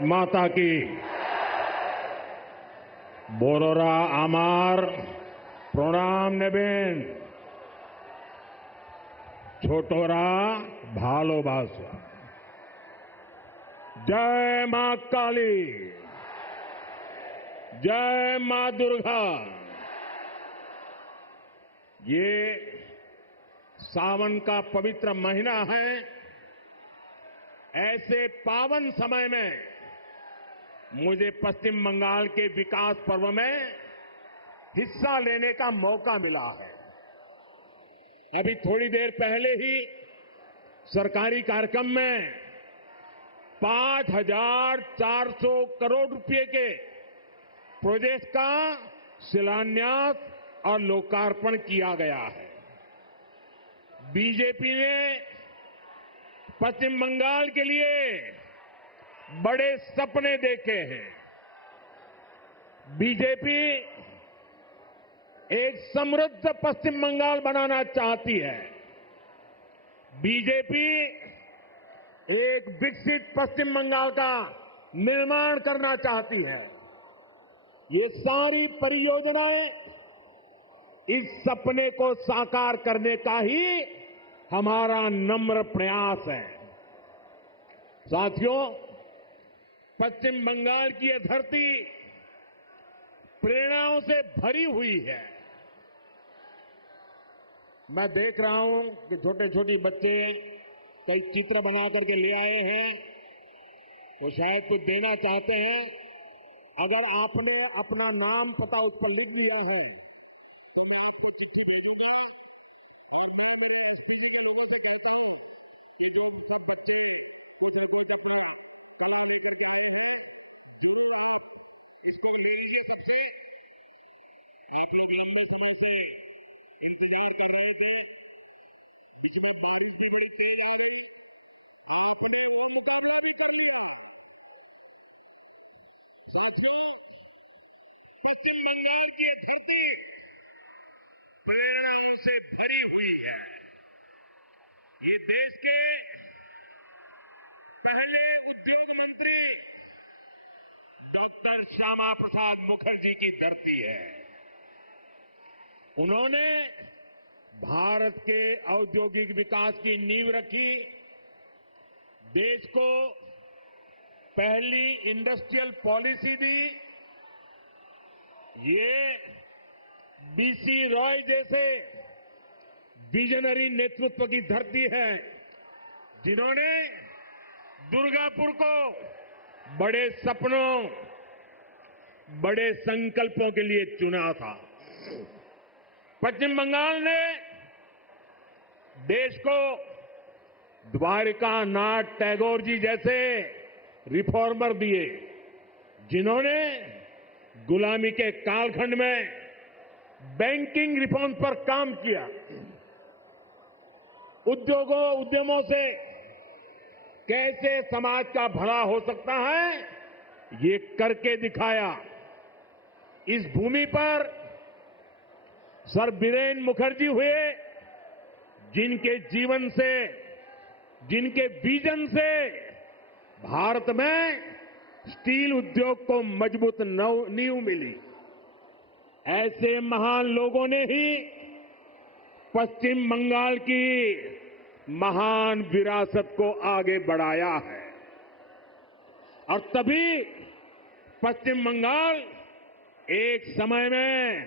माता की। बोरोरा आमार प्रणाम नेबेन। छोटोरा भालोबासा। जय मां काली, जय मां दुर्गा। ये सावन का पवित्र महीना है। ऐसे पावन समय में मुझे पश्चिम बंगाल के विकास पर्व में हिस्सा लेने का मौका मिला है। अभी थोड़ी देर पहले ही सरकारी कार्यक्रम में 5,400 करोड़ रुपए के प्रोजेक्ट का शिलान्यास और लोकार्पण किया गया है। बीजेपी ने पश्चिम बंगाल के लिए बड़े सपने देखे हैं। बीजेपी एक समृद्ध पश्चिम बंगाल बनाना चाहती है। बीजेपी एक विकसित पश्चिम बंगाल का निर्माण करना चाहती है। ये सारी परियोजनाएं इस सपने को साकार करने का ही हमारा नम्र प्रयास है। साथियों, पश्चिम बंगाल की यह धरती प्रेरणाओं से भरी हुई है। मैं देख रहा हूं कि छोटे छोटे बच्चे कई चित्र बना करके ले आए हैं। वो शायद कुछ देना चाहते हैं। अगर आपने अपना नाम पता उस पर लिख दिया है तो मैं आपको चिट्ठी भेजूंगा। और मैं मेरे एसपीजी के लोगों से कहता हूं कि जो सब बच्चे कुछ न कुछ अपना कला लेकर के आए हैं, जरूर आप इसको ले लीजिए सबसे। आप लोग लंबे समय से इंतजार कर रहे थे। इसमें बारिश भी बड़ी तेज आ रही, आपने वो मुकाबला भी कर लिया। साथियों, पश्चिम बंगाल की ये धरती प्रेरणाओं से भरी हुई है। ये देश के पहले उद्योग मंत्री डॉक्टर श्यामा प्रसाद मुखर्जी की धरती है। उन्होंने भारत के औद्योगिक विकास की नींव रखी। देश को पहली इंडस्ट्रियल पॉलिसी दी। ये बीसी रॉय जैसे विजनरी नेतृत्व की धरती है, जिन्होंने दुर्गापुर को बड़े सपनों, बड़े संकल्पों के लिए चुना था। पश्चिम बंगाल ने देश को द्वारिका नाथ टैगोर जी जैसे रिफॉर्मर दिए, जिन्होंने गुलामी के कालखंड में बैंकिंग रिफॉर्म पर काम किया। उद्यमों से कैसे समाज का भला हो सकता है, ये करके दिखाया। इस भूमि पर सर बीरेन मुखर्जी हुए, जिनके जीवन से, जिनके विजन से भारत में स्टील उद्योग को मजबूत नींव मिली। ऐसे महान लोगों ने ही पश्चिम बंगाल की महान विरासत को आगे बढ़ाया है। और तभी पश्चिम बंगाल एक समय में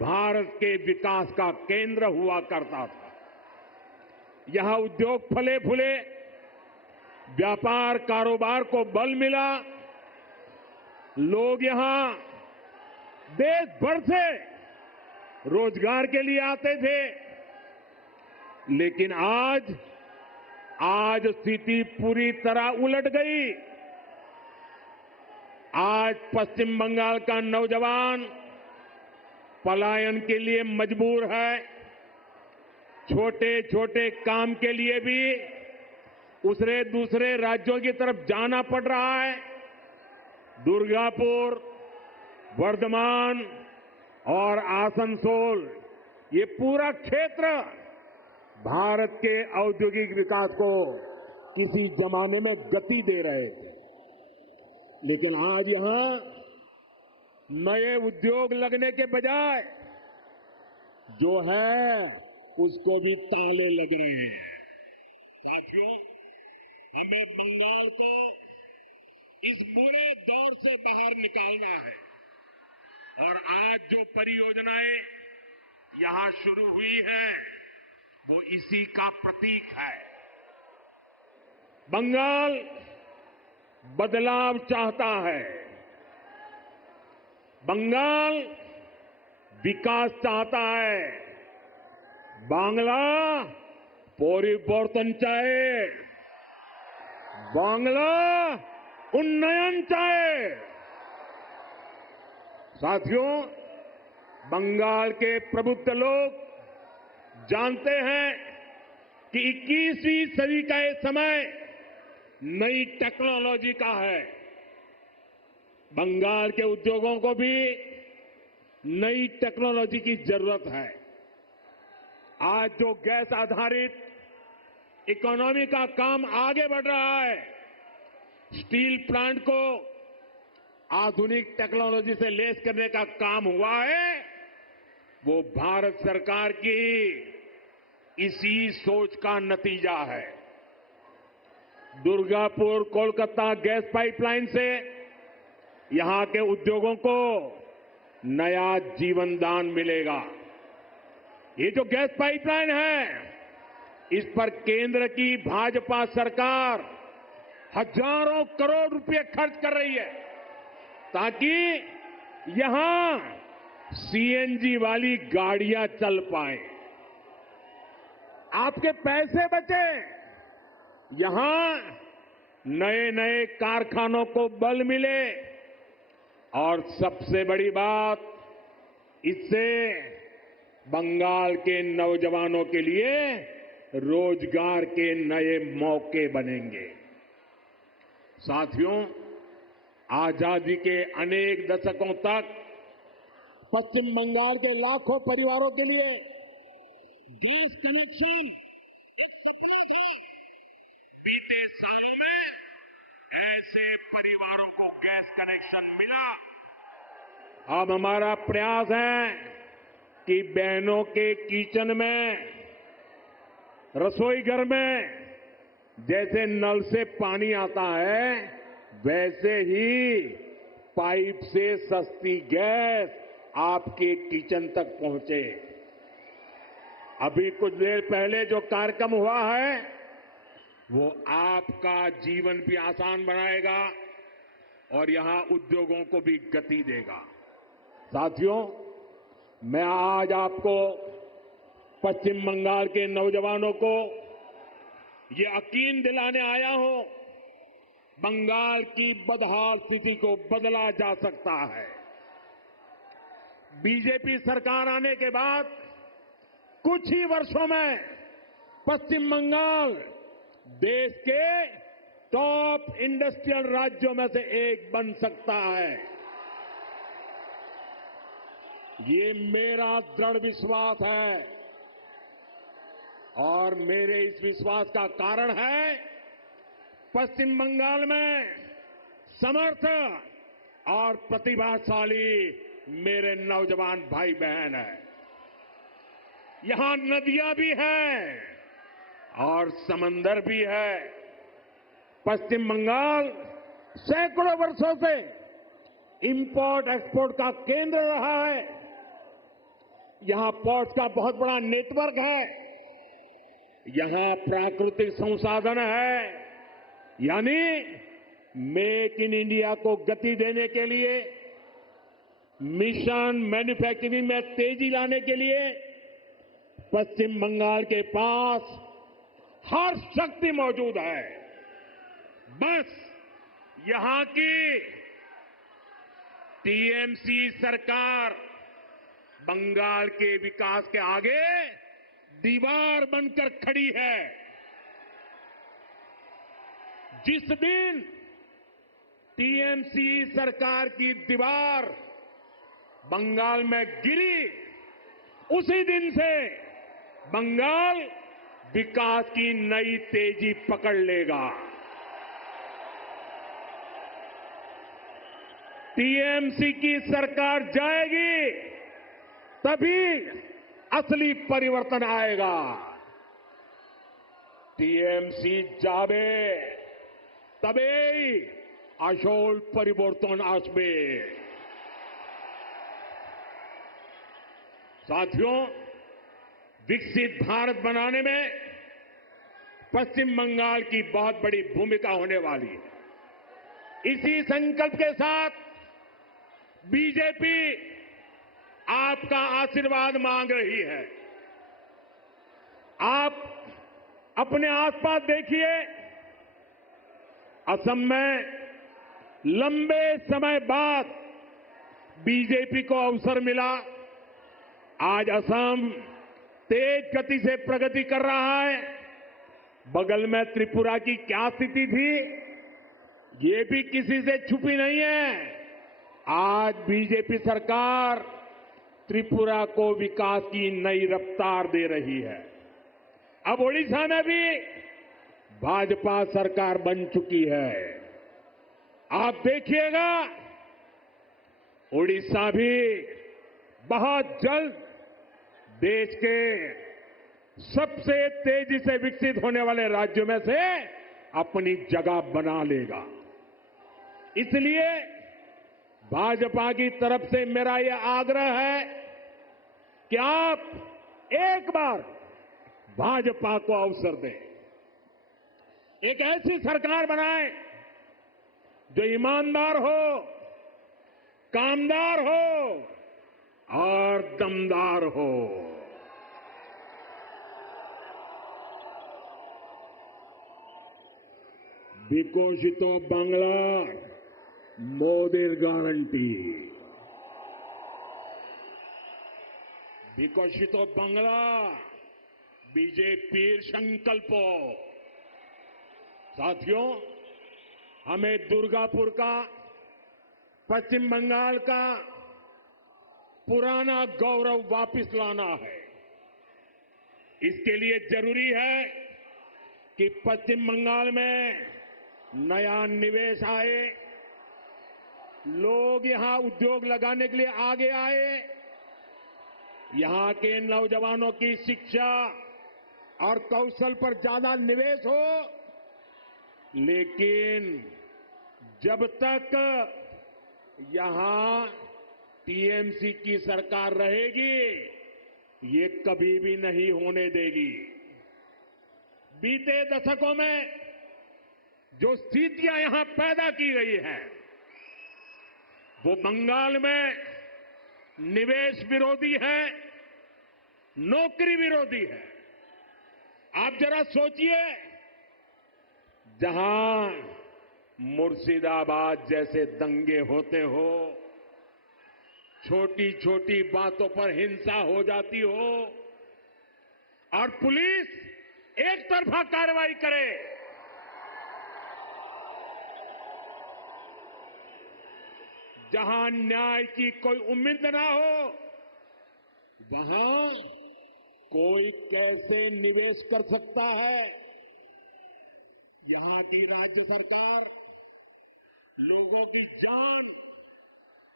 भारत के विकास का केंद्र हुआ करता था। यहां उद्योग फले फूले, व्यापार कारोबार को बल मिला। लोग यहां देश भर से रोजगार के लिए आते थे। लेकिन आज स्थिति पूरी तरह उलट गई। आज पश्चिम बंगाल का नौजवान पलायन के लिए मजबूर है। छोटे छोटे काम के लिए भी उसे दूसरे राज्यों की तरफ जाना पड़ रहा है। दुर्गापुर, वर्धमान और आसनसोल, ये पूरा क्षेत्र भारत के औद्योगिक विकास को किसी जमाने में गति दे रहे थे। लेकिन आज यहां नए उद्योग लगने के बजाय जो है उसको भी ताले लग रहे हैं। साथियों, हमें बंगाल को इस बुरे दौर से बाहर निकालना है और आज जो परियोजनाएं यहां शुरू हुई हैं वो इसी का प्रतीक है। बंगाल बदलाव चाहता है, बंगाल विकास चाहता है, बांग्ला परिवर्तन चाहे, बांग्ला उन्नयन चाहे। साथियों, बंगाल के प्रबुद्ध लोग जानते हैं कि 21वीं सदी का ये समय नई टेक्नोलॉजी का है। बंगाल के उद्योगों को भी नई टेक्नोलॉजी की जरूरत है। आज जो गैस आधारित इकोनॉमी का काम आगे बढ़ रहा है, स्टील प्लांट को आधुनिक टेक्नोलॉजी से लैस करने का काम हुआ है, वो भारत सरकार की इसी सोच का नतीजा है। दुर्गापुर कोलकाता गैस पाइपलाइन से यहां के उद्योगों को नया जीवन दान मिलेगा। ये जो गैस पाइपलाइन है, इस पर केंद्र की भाजपा सरकार हजारों करोड़ रुपए खर्च कर रही है ताकि यहां सीएनजी वाली गाड़ियां चल पाए, आपके पैसे बचे, यहां नए नए कारखानों को बल मिले और सबसे बड़ी बात, इससे बंगाल के नौजवानों के लिए रोजगार के नए मौके बनेंगे। साथियों, आजादी के अनेक दशकों तक पश्चिम बंगाल के लाखों परिवारों के लिए गैस कनेक्शन बीते सालों में ऐसे परिवारों को गैस कनेक्शन मिला। अब हमारा प्रयास है कि बहनों के किचन में, रसोई घर में जैसे नल से पानी आता है, वैसे ही पाइप से सस्ती गैस आपके किचन तक पहुंचे। अभी कुछ देर पहले जो कार्यक्रम हुआ है वो आपका जीवन भी आसान बनाएगा और यहां उद्योगों को भी गति देगा। साथियों, मैं आज आपको पश्चिम बंगाल के नौजवानों को ये यकीन दिलाने आया हूं, बंगाल की बदहाल स्थिति को बदला जा सकता है। बीजेपी सरकार आने के बाद कुछ ही वर्षों में पश्चिम बंगाल देश के टॉप इंडस्ट्रियल राज्यों में से एक बन सकता है। ये मेरा दृढ़ विश्वास है और मेरे इस विश्वास का कारण है पश्चिम बंगाल में समर्थ और प्रतिभाशाली मेरे नौजवान भाई बहन हैं। यहां नदियां भी हैं और समंदर भी है। पश्चिम बंगाल सैकड़ों वर्षों से इंपोर्ट एक्सपोर्ट का केंद्र रहा है। यहां पोर्ट्स का बहुत बड़ा नेटवर्क है, यहां प्राकृतिक संसाधन है, यानी मेक इन इंडिया को गति देने के लिए, मिशन मैन्युफैक्चरिंग में तेजी लाने के लिए पश्चिम बंगाल के पास हर शक्ति मौजूद है। बस यहां की टीएमसी सरकार बंगाल के विकास के आगे दीवार बनकर खड़ी है। जिस दिन टीएमसी सरकार की दीवार बंगाल में गिरी, उसी दिन से बंगाल विकास की नई तेजी पकड़ लेगा। टीएमसी की सरकार जाएगी तभी असली परिवर्तन आएगा। टीएमसी जावे तभी আসল परिवर्तन আসবে। साथियों, विकसित भारत बनाने में पश्चिम बंगाल की बहुत बड़ी भूमिका होने वाली है। इसी संकल्प के साथ बीजेपी आपका आशीर्वाद मांग रही है। आप अपने आसपास देखिए, असम में लंबे समय बाद बीजेपी को अवसर मिला। आज असम तेज गति से प्रगति कर रहा है। बगल में त्रिपुरा की क्या स्थिति थी, ये भी किसी से छुपी नहीं है। आज बीजेपी सरकार त्रिपुरा को विकास की नई रफ्तार दे रही है। अब ओडिशा में भी भाजपा सरकार बन चुकी है। आप देखिएगा, ओडिशा भी बहुत जल्द देश के सबसे तेजी से विकसित होने वाले राज्यों में से अपनी जगह बना लेगा। इसलिए भाजपा की तरफ से मेरा यह आग्रह है कि आप एक बार भाजपा को अवसर दें, एक ऐसी सरकार बनाएं जो ईमानदार हो, कामदार हो और दमदार हो। বিকশিত বাংলার মোদির গ্যারান্টি। বিকশিত বাংলা बीजेपी संकल्प। साथियों, हमें दुर्गापुर का, पश्चिम बंगाल का पुराना गौरव वापस लाना है। इसके लिए जरूरी है कि पश्चिम बंगाल में नया निवेश आए, लोग यहां उद्योग लगाने के लिए आगे आए, यहां के नौजवानों की शिक्षा और कौशल पर ज्यादा निवेश हो। लेकिन जब तक यहां टीएमसी की सरकार रहेगी, ये कभी भी नहीं होने देगी। बीते दशकों में जो स्थितियां यहां पैदा की गई हैं, वो बंगाल में निवेश विरोधी है, नौकरी विरोधी है। आप जरा सोचिए, जहां मुर्शिदाबाद जैसे दंगे होते हो, छोटी छोटी बातों पर हिंसा हो जाती हो और पुलिस एक तरफा कार्रवाई करे, जहां न्याय की कोई उम्मीद ना हो, वहां कोई कैसे निवेश कर सकता है? यहां की राज्य सरकार लोगों की जान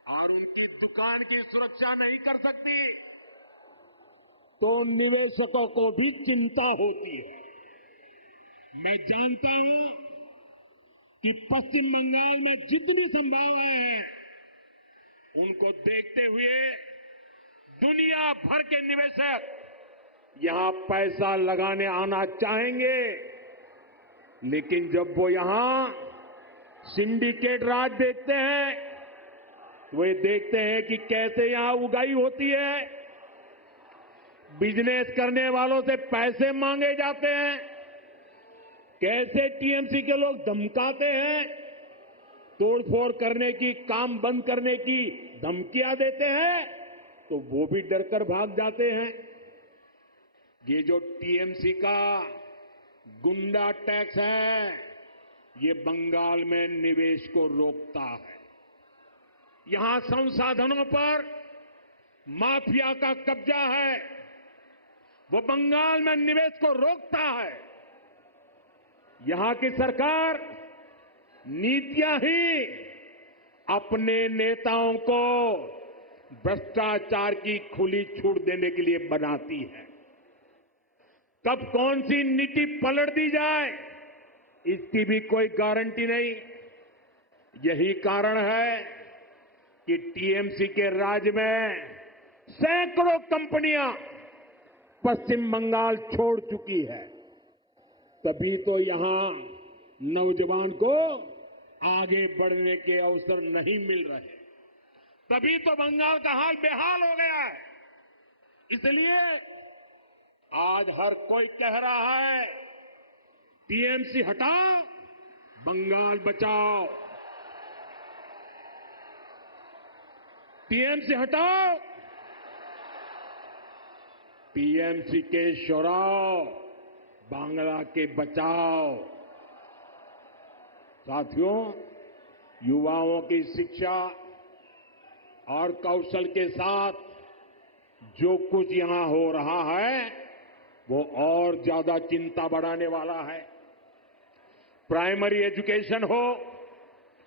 और उनकी दुकान की सुरक्षा नहीं कर सकती, तो निवेशकों को भी चिंता होती है। मैं जानता हूं कि पश्चिम बंगाल में जितनी संभावनाएं हैं, उनको देखते हुए दुनिया भर के निवेशक यहां पैसा लगाने आना चाहेंगे। लेकिन जब वो यहां सिंडिकेट राज देखते हैं, वे देखते हैं कि कैसे यहां उगाही होती है, बिजनेस करने वालों से पैसे मांगे जाते हैं, कैसे टीएमसी के लोग धमकाते हैं, तोड़फोड़ करने की, काम बंद करने की धमकियां देते हैं, तो वो भी डरकर भाग जाते हैं। ये जो टीएमसी का गुंडा टैक्स है, ये बंगाल में निवेश को रोकता है। यहां संसाधनों पर माफिया का कब्जा है, वो बंगाल में निवेश को रोकता है। यहां की सरकार नीतियां ही अपने नेताओं को भ्रष्टाचार की खुली छूट देने के लिए बनाती है। कब कौन सी नीति पलट दी जाए, इसकी भी कोई गारंटी नहीं। यही कारण है कि टीएमसी के राज में सैकड़ों कंपनियां पश्चिम बंगाल छोड़ चुकी है। तभी तो यहां नौजवान को आगे बढ़ने के अवसर नहीं मिल रहे। तभी तो बंगाल का हाल बेहाल हो गया है। इसलिए आज हर कोई कह रहा है, टीएमसी हटाओ, बंगाल बचाओ। टीएमसी हटाओ, टीएमसी के शोराव, बांग्ला के बचाओ। साथियों, युवाओं की शिक्षा और कौशल के साथ जो कुछ यहां हो रहा है, वो और ज्यादा चिंता बढ़ाने वाला है। प्राइमरी एजुकेशन हो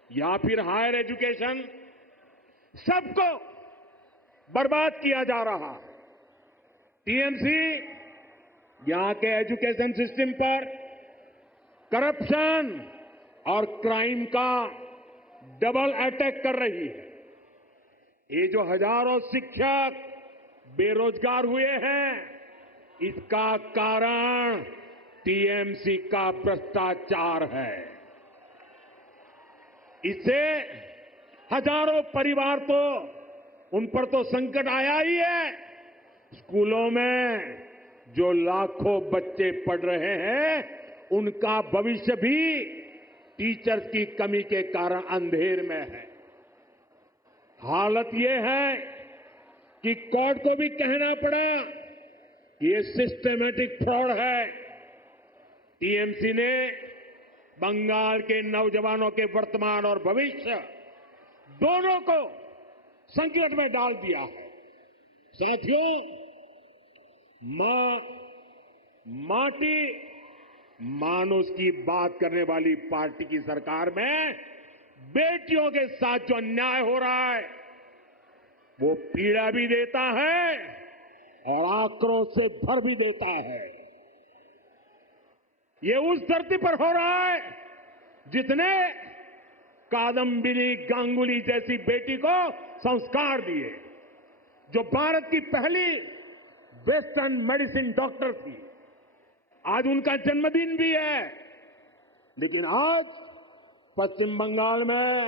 या फिर हायर एजुकेशन, सबको बर्बाद किया जा रहा है। टीएमसी यहां के एजुकेशन सिस्टम पर करप्शन और क्राइम का डबल अटैक कर रही है। ये जो हजारों शिक्षक बेरोजगार हुए हैं, इसका कारण टीएमसी का भ्रष्टाचार है। इससे हजारों परिवार तो, उन पर तो संकट आया ही है। स्कूलों में जो लाखों बच्चे पढ़ रहे हैं, उनका भविष्य भी टीचर्स की कमी के कारण अंधेर में है। हालत यह है कि कोर्ट को भी कहना पड़ा कि ये सिस्टमैटिक फ्रॉड है। टीएमसी ने बंगाल के नौजवानों के वर्तमान और भविष्य दोनों को संकट में डाल दिया है। साथियों, माटी मानुष की बात करने वाली पार्टी की सरकार में बेटियों के साथ जो अन्याय हो रहा है, वो पीड़ा भी देता है और आक्रोश से भर भी देता है। ये उस धरती पर हो रहा है जिसने कादम्बिनी गांगुली जैसी बेटी को संस्कार दिए, जो भारत की पहली वेस्टर्न मेडिसिन डॉक्टर थी। आज उनका जन्मदिन भी है, लेकिन आज पश्चिम बंगाल में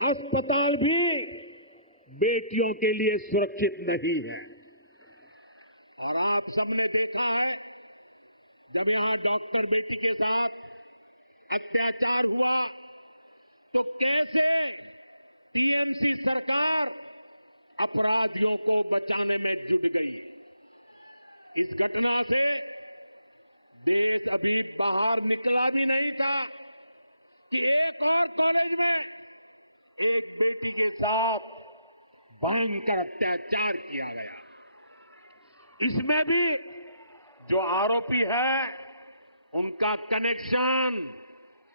अस्पताल भी बेटियों के लिए सुरक्षित नहीं है। और आप सबने देखा है, जब यहां डॉक्टर बेटी के साथ अत्याचार हुआ, तो कैसे टीएमसी सरकार अपराधियों को बचाने में जुट गई। इस घटना से देश अभी बाहर निकला भी नहीं था कि एक और कॉलेज में एक बेटी के साथ भयंकर अत्याचार किया गया। इसमें भी जो आरोपी है, उनका कनेक्शन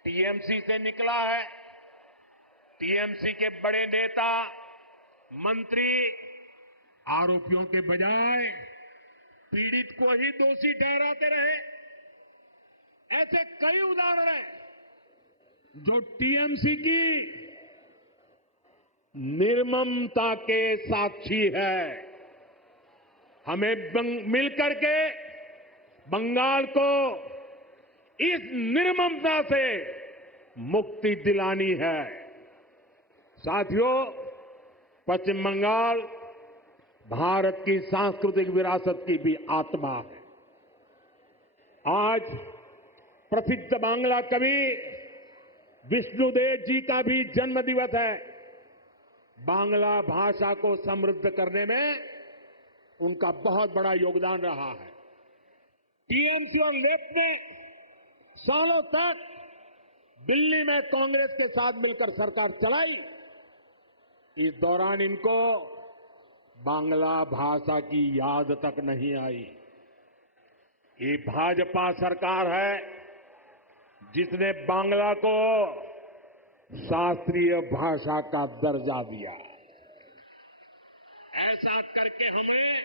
टीएमसी से निकला है। टीएमसी के बड़े नेता, मंत्री आरोपियों के बजाय पीड़ित को ही दोषी ठहराते रहे। ऐसे कई उदाहरण हैं जो टीएमसी की निर्ममता के साक्षी है। हमें मिलकर के बंगाल को इस निर्ममता से मुक्ति दिलानी है। साथियों, पश्चिम बंगाल भारत की सांस्कृतिक विरासत की भी आत्मा है। आज प्रसिद्ध बांग्ला कवि विष्णुदेव जी का भी जन्म दिवस है। बांग्ला भाषा को समृद्ध करने में उनका बहुत बड़ा योगदान रहा है। टीएमसी और लेफ्ट ने सालों तक दिल्ली में कांग्रेस के साथ मिलकर सरकार चलाई। इस दौरान इनको बांग्ला भाषा की याद तक नहीं आई। ये भाजपा सरकार है जिसने बांग्ला को शास्त्रीय भाषा का दर्जा दिया। ऐसा करके हमें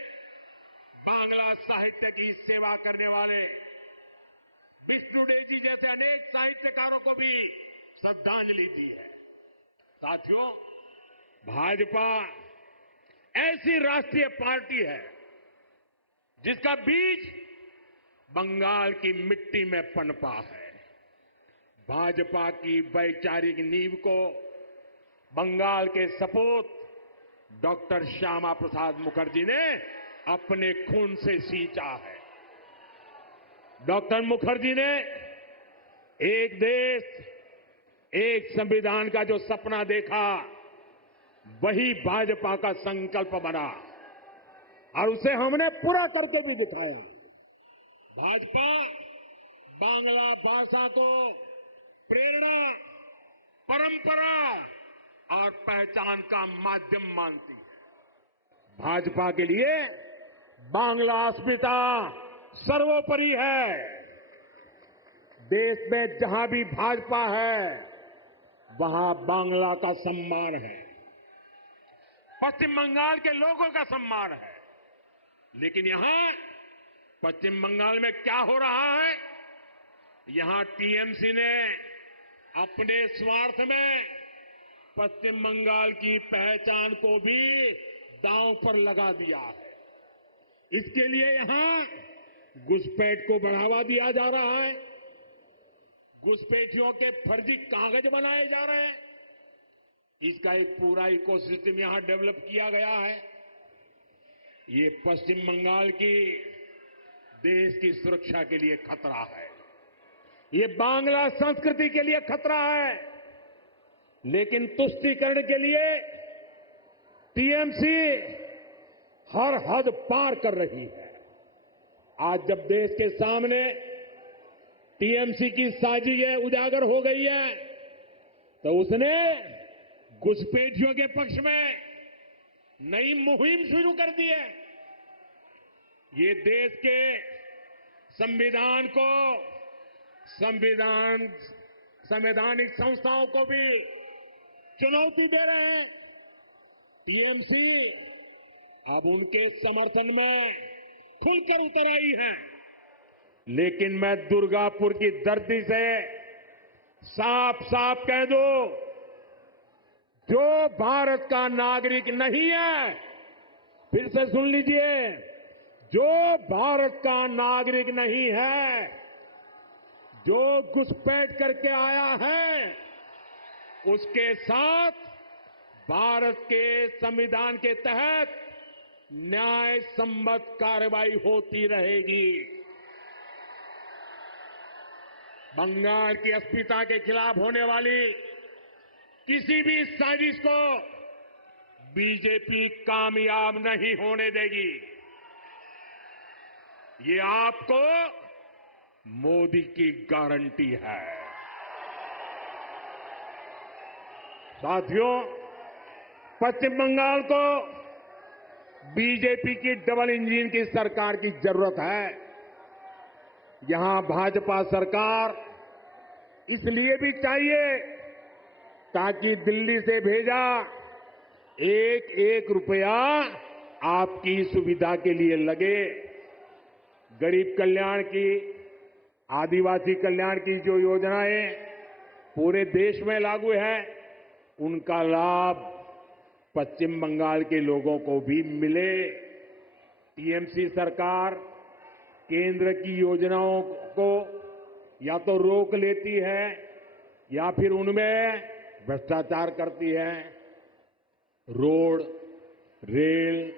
बांग्ला साहित्य की सेवा करने वाले विष्णु डे जी जैसे अनेक साहित्यकारों को भी श्रद्धांजलि दी है। साथियों, भाजपा ऐसी राष्ट्रीय पार्टी है जिसका बीज बंगाल की मिट्टी में पनपा है। भाजपा की वैचारिक नींव को बंगाल के सपूत डॉक्टर श्यामा प्रसाद मुखर्जी ने अपने खून से सींचा है। डॉक्टर मुखर्जी ने एक देश, एक संविधान का जो सपना देखा, वही भाजपा का संकल्प बना और उसे हमने पूरा करके भी दिखाया। भाजपा बांग्ला भाषा को प्रेरणा, परंपरा और पहचान का माध्यम मानती है। भाजपा के लिए बांग्ला अस्मिता सर्वोपरि है। देश में जहां भी भाजपा है, वहां बांग्ला का सम्मान है, पश्चिम बंगाल के लोगों का सम्मान है। लेकिन यहां पश्चिम बंगाल में क्या हो रहा है? यहां टीएमसी ने अपने स्वार्थ में पश्चिम बंगाल की पहचान को भी दांव पर लगा दिया है। इसके लिए यहां घुसपैठ को बढ़ावा दिया जा रहा है, घुसपैठियों के फर्जी कागज बनाए जा रहे हैं। इसका एक पूरा इकोसिस्टम यहां डेवलप किया गया है। ये पश्चिम बंगाल की देश की सुरक्षा के लिए खतरा है। ये बांग्ला संस्कृति के लिए खतरा है। लेकिन तुष्टीकरण के लिए टीएमसी हर हद पार कर रही है। आज जब देश के सामने टीएमसी की साजिश उजागर हो गई है, तो उसने घुसपैठियों के पक्ष में नई मुहिम शुरू कर दी है। ये देश के संविधान को, संवैधानिक संस्थाओं को भी चुनौती दे रहे हैं। टीएमसी अब उनके समर्थन में खुलकर उतर आई है। लेकिन मैं दुर्गापुर की धरती से साफ साफ कह दूं, जो भारत का नागरिक नहीं है, फिर से सुन लीजिए, जो भारत का नागरिक नहीं है, जो घुसपैठ करके आया है, उसके साथ भारत के संविधान के तहत न्याय सम्मत कार्रवाई होती रहेगी। बंगाल की अस्मिता के खिलाफ होने वाली किसी भी साजिश को बीजेपी कामयाब नहीं होने देगी। ये आपको मोदी की गारंटी है। साथियों, पश्चिम बंगाल को बीजेपी की डबल इंजन की सरकार की जरूरत है। यहां भाजपा सरकार इसलिए भी चाहिए ताकि दिल्ली से भेजा एक एक रुपया आपकी सुविधा के लिए लगे। गरीब कल्याण की, आदिवासी कल्याण की जो योजनाएं पूरे देश में लागू है, उनका लाभ पश्चिम बंगाल के लोगों को भी मिले। टीएमसी सरकार केंद्र की योजनाओं को या तो रोक लेती है या फिर उनमें भ्रष्टाचार करती है। रोड, रेल,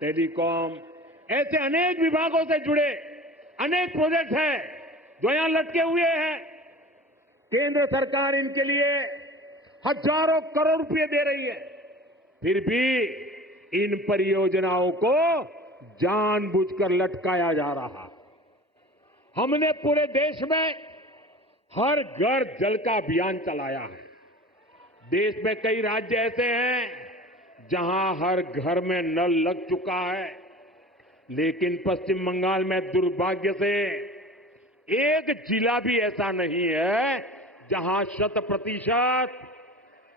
टेलीकॉम, ऐसे अनेक विभागों से जुड़े अनेक प्रोजेक्ट हैं जो यहां लटके हुए हैं। केंद्र सरकार इनके लिए हजारों करोड़ रुपए दे रही है, फिर भी इन परियोजनाओं को जानबूझकर लटकाया जा रहा। हमने पूरे देश में हर घर जल का अभियान चलाया है। देश में कई राज्य ऐसे हैं जहां हर घर में नल लग चुका है, लेकिन पश्चिम बंगाल में दुर्भाग्य से एक जिला भी ऐसा नहीं है जहां 100%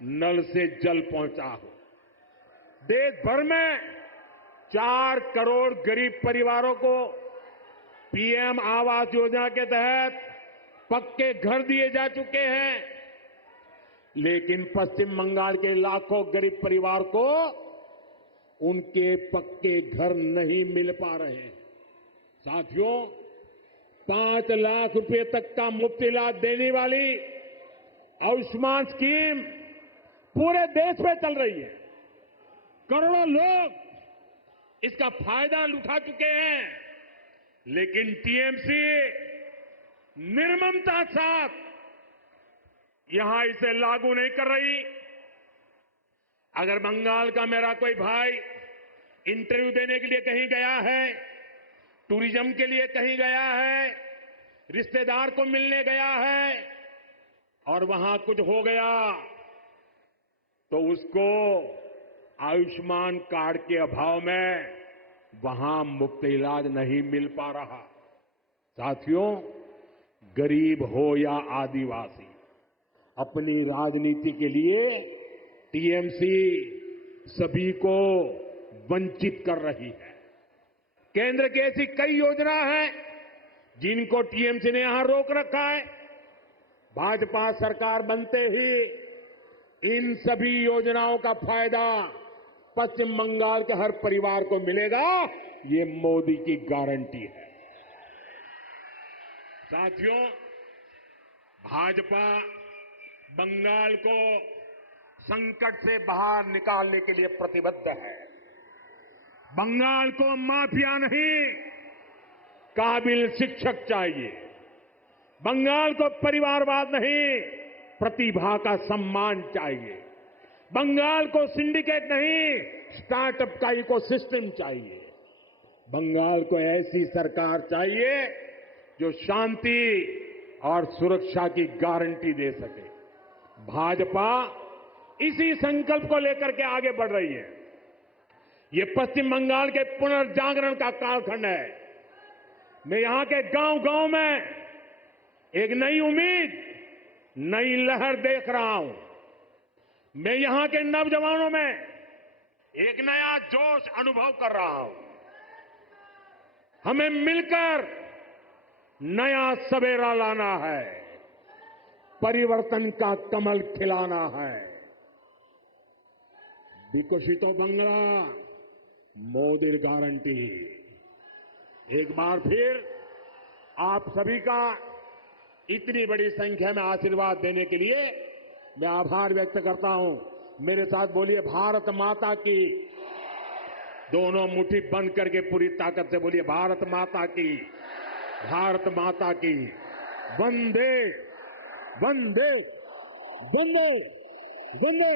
नल से जल पहुंचा हो। देश भर में 4 करोड़ गरीब परिवारों को पीएम आवास योजना के तहत पक्के घर दिए जा चुके हैं, लेकिन पश्चिम बंगाल के लाखों गरीब परिवार को उनके पक्के घर नहीं मिल पा रहे हैं। साथियों, 5 लाख रुपए तक का मुफ्त इलाज देने वाली आयुष्मान स्कीम पूरे देश में चल रही है। करोड़ों लोग इसका फायदा उठा चुके हैं, लेकिन टीएमसी निर्ममता के साथ यहां इसे लागू नहीं कर रही। अगर बंगाल का मेरा कोई भाई इंटरव्यू देने के लिए कहीं गया है, टूरिज्म के लिए कहीं गया है, रिश्तेदार को मिलने गया है और वहां कुछ हो गया, तो उसको आयुष्मान कार्ड के अभाव में वहां मुफ्त इलाज नहीं मिल पा रहा। साथियों, गरीब हो या आदिवासी, अपनी राजनीति के लिए टीएमसी सभी को वंचित कर रही है। केंद्र की ऐसी कई योजना हैं जिनको टीएमसी ने यहां रोक रखा है। भाजपा सरकार बनते ही इन सभी योजनाओं का फायदा पश्चिम बंगाल के हर परिवार को मिलेगा, ये मोदी की गारंटी है। साथियों, भाजपा बंगाल को संकट से बाहर निकालने के लिए प्रतिबद्ध है। बंगाल को माफिया नहीं, काबिल शिक्षक चाहिए। बंगाल को परिवारवाद नहीं, प्रतिभा का सम्मान चाहिए। बंगाल को सिंडिकेट नहीं, स्टार्टअप का इकोसिस्टम चाहिए। बंगाल को ऐसी सरकार चाहिए जो शांति और सुरक्षा की गारंटी दे सके। भाजपा इसी संकल्प को लेकर के आगे बढ़ रही है। ये पश्चिम बंगाल के पुनर्जागरण का कालखंड है। मैं यहां के गांव-गांव में एक नई उम्मीद, नई लहर देख रहा हूं। मैं यहां के नौजवानों में एक नया जोश अनुभव कर रहा हूं। हमें मिलकर नया सवेरा लाना है, परिवर्तन का कमल खिलाना है। विकसितो बंगला, मोदी गारंटी। एक बार फिर आप सभी का इतनी बड़ी संख्या में आशीर्वाद देने के लिए मैं आभार व्यक्त करता हूं। मेरे साथ बोलिए, भारत माता की। दोनों मुट्ठी बंद करके पूरी ताकत से बोलिए, भारत माता की, भारत माता की। वंदे वंदे वंदे वंदे।